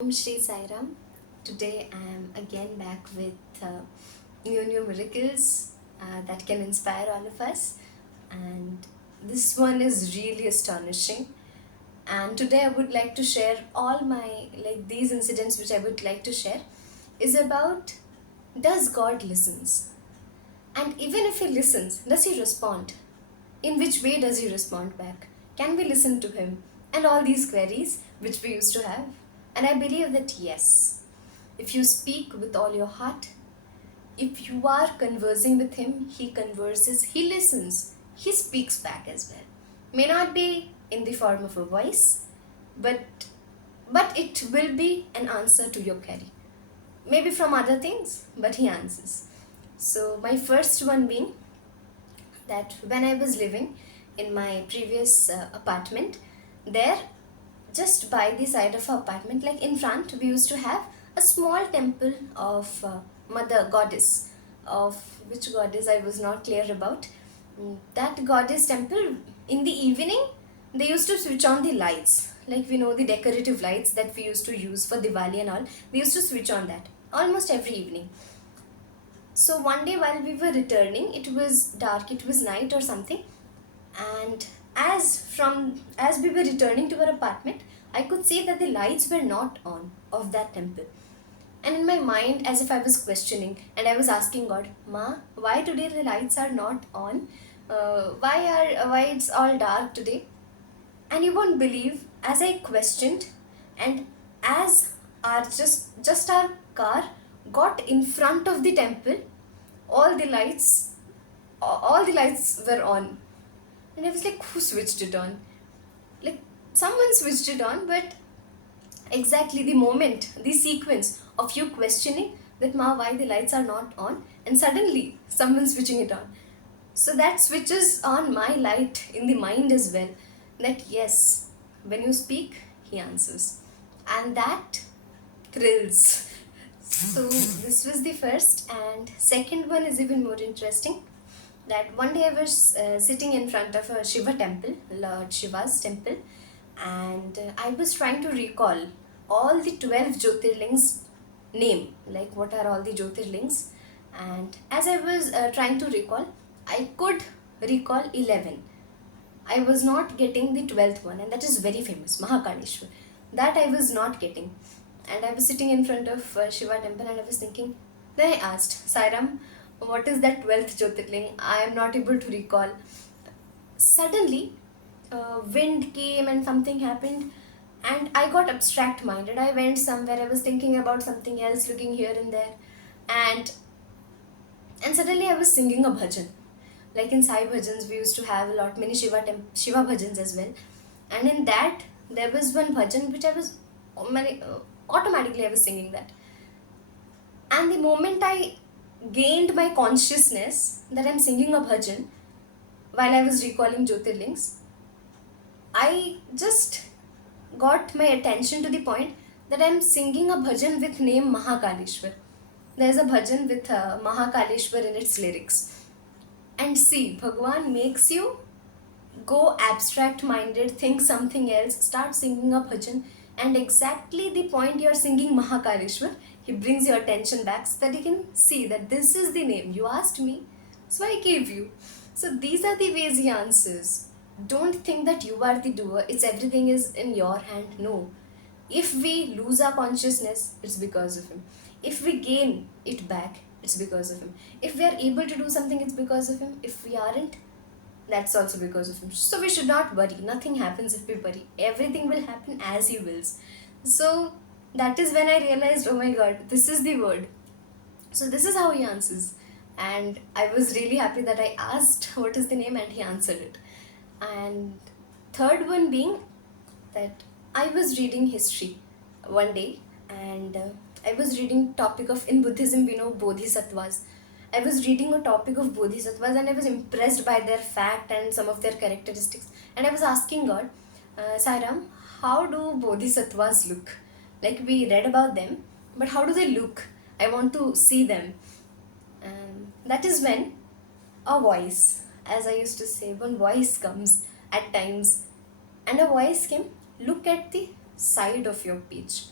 Om Shri Sairam. Today I am again back with new miracles that can inspire all of us, and this one is really astonishing. And today I would like to share all my these incidents which I would like to share is about, does God listens, and even if he listens, does he respond? In which way does he respond back? Can we listen to him? And all these queries which we used to have. And I believe that yes, if you speak with all your heart, if you are conversing with him, he converses, he listens, he speaks back as well. May not be in the form of a voice, but it will be an answer to your query. Maybe from other things, but he answers. So my first one being that when I was living in my previous apartment, there, just by the side of our apartment, like in front, we used to have a small temple of Mother Goddess, of which goddess I was not clear about. That goddess temple, in the evening, they used to switch on the lights. Like we know the decorative lights that we used to use for Diwali and all, they used to switch on that almost every evening. So one day while we were returning, it was dark, it was night or something, and as we were returning to our apartment, I could see that the lights were not on of that temple. And in my mind, as if I was questioning, and I was asking God, Ma, why today the lights are not on? Why it's all dark today? And you won't believe, as I questioned, and as our just our car got in front of the temple, all the lights all the lights were on. And I was like, who switched it on? Like, someone switched it on, but exactly the moment, the sequence of you questioning that, Ma, why the lights are not on, and suddenly someone switching it on. So that switches on my light in the mind as well, that yes, when you speak, he answers. And that thrills. So this was the first, and second one is even more interesting. That one day I was sitting in front of a Shiva temple, Lord Shiva's temple, and I was trying to recall all the 12 Jyotirlings name, like what are all the Jyotirlings. And as I was trying to recall, I could recall 11. I was not getting the 12th one, and that is very famous, Mahakaleshwar. That I was not getting. And I was sitting in front of Shiva temple and I was thinking, then I asked, Sairam, what is that 12th Jyotirling? I am not able to recall. Suddenly, wind came and something happened, and I got abstract minded. I went somewhere, I was thinking about something else, looking here and there, and suddenly I was singing a bhajan. Like in Sai bhajans, we used to have a lot many Shiva bhajans as well, and in that there was one bhajan which I was automatically I was singing that. And the moment I gained my consciousness that I'm singing a bhajan while I was recalling Jyotirlings, I just got my attention to the point that I'm singing a bhajan with name Mahakaleshwar. There's a bhajan with Mahakaleshwar in its lyrics. And see, Bhagwan makes you go abstract minded, think something else, start singing a bhajan, and exactly the point you're singing Mahakaleshwar, he brings your attention back so that you can see that this is the name. You asked me, so I gave you. So these are the ways he answers. Don't think that you are the doer, it's everything is in your hand. No. If we lose our consciousness, it's because of him. If we gain it back, it's because of him. If we are able to do something, it's because of him. If we aren't, that's also because of him. So we should not worry. Nothing happens if we worry. Everything will happen as he wills. So that is when I realized, oh my god, this is the word. So this is how he answers. And I was really happy that I asked what is the name and he answered it. And third one being that I was reading history one day, and I was reading topic of, in Buddhism we know bodhisattvas. I was reading a topic of bodhisattvas and I was impressed by their fact and some of their characteristics. And I was asking God, Sairam, how do bodhisattvas look? Like we read about them, but how do they look? I want to see them. And that is when a voice, as I used to say, one voice comes at times, and a voice came, look at the side of your page.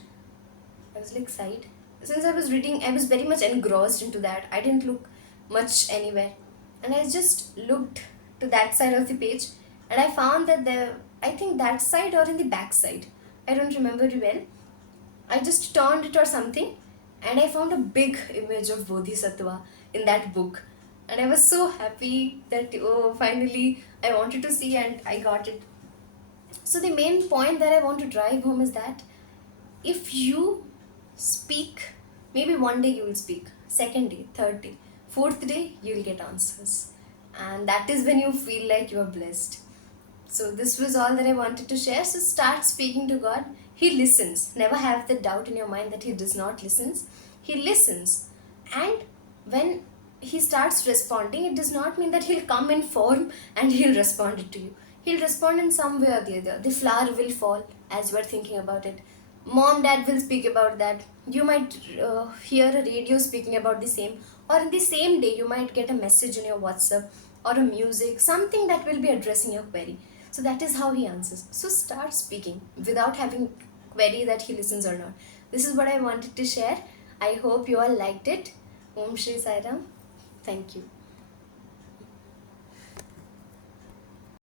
was like side. Since I was reading, I was very much engrossed into that. I didn't look much anywhere. And I just looked to that side of the page, and I found that there, I think that side or in the back side, I don't remember it well. I just turned it or something, and I found a big image of Bodhisattva in that book. And I was so happy that, oh, finally I wanted to see and I got it. So, the main point that I want to drive home is that if you speak, maybe one day you will speak, second day, third day, fourth day, you will get answers. And that is when you feel like you are blessed. So, this was all that I wanted to share. So, start speaking to God. He listens. Never have the doubt in your mind that He does not listen. He listens. And when He starts responding, it does not mean that He'll come in form and He'll respond it to you. He'll respond in some way or the other. The flower will fall as you are thinking about it. Mom, dad will speak about that. You might hear a radio speaking about the same, or in the same day, you might get a message in your WhatsApp or a music, something that will be addressing your query. So that is how he answers. So start speaking without having query that he listens or not. This is what I wanted to share. I hope you all liked it. Om Shri Sai Ram. Thank you.